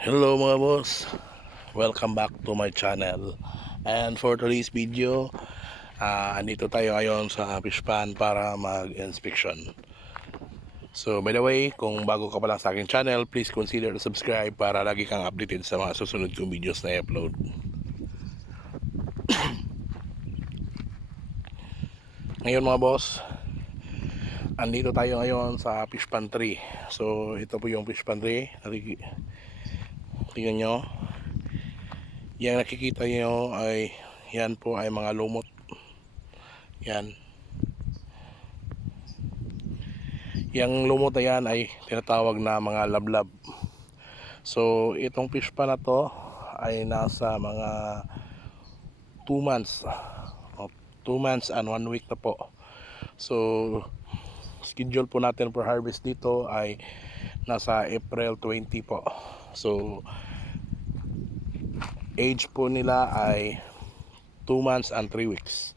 Hello mga boss, welcome back to my channel. And for today's video, andito tayo ngayon sa fish pan para mag-inspection. So by the way, kung bago ka pa lang sa aking channel, please consider to subscribe para lagi kang updated sa mga susunod kong videos na i-upload. Ngayon mga boss, andito tayo ngayon sa fish pan 3. So ito po yung fish pan 3. Tingnan nyo, yung nakikita nyo ay yan po ay mga lumot. Yan, yung lumot na yan ay tinatawag na mga lablab. So itong fish pan na to ay nasa mga 2 months, 2 months and 1 week na po. So schedule po natin for harvest dito ay nasa April 20 po. So age po nila ay 2 months and 3 weeks.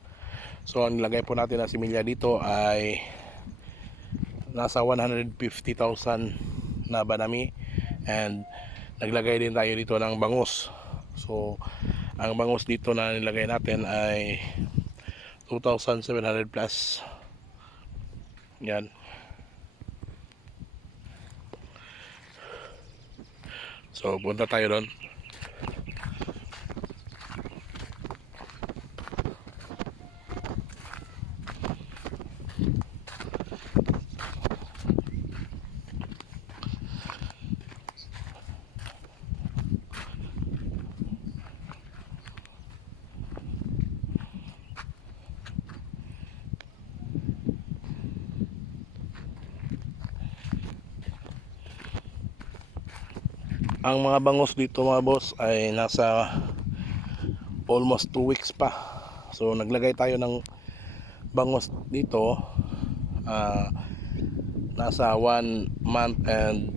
So ang nilagay po natin na similya dito ay nasa 150,000 na banami, and naglagay din tayo dito ng bangus. So ang bangus dito na nilagay natin ay 2,700 plus. Yan. So punta tayo doon. Ang mga bangus dito mga boss ay nasa almost 2 weeks pa. So naglagay tayo ng bangus dito, nasa 1 month and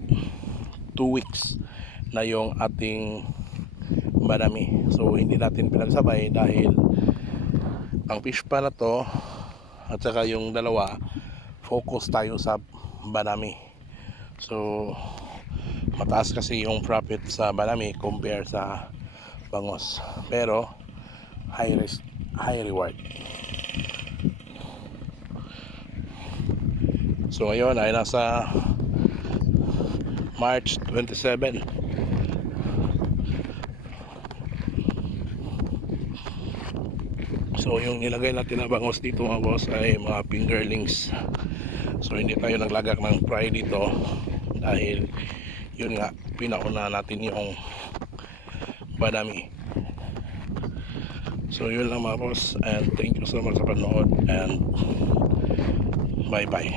2 weeks na yung ating banami. So hindi natin pinagsabay dahil ang fish pan na to at saka yung dalawa, focus tayo sa banami. So mataas kasi yung profit sa banami compare sa bangus, pero high risk high reward. So ngayon ay nasa March 27. So yung nilagay natin na bangus dito mga boss ay mga fingerlings. So hindi tayo naglagak ng fry dito dahil yun nga, pinauna natin yung banami. So yun lang mga boss, and thank you so much sa panood, and bye bye.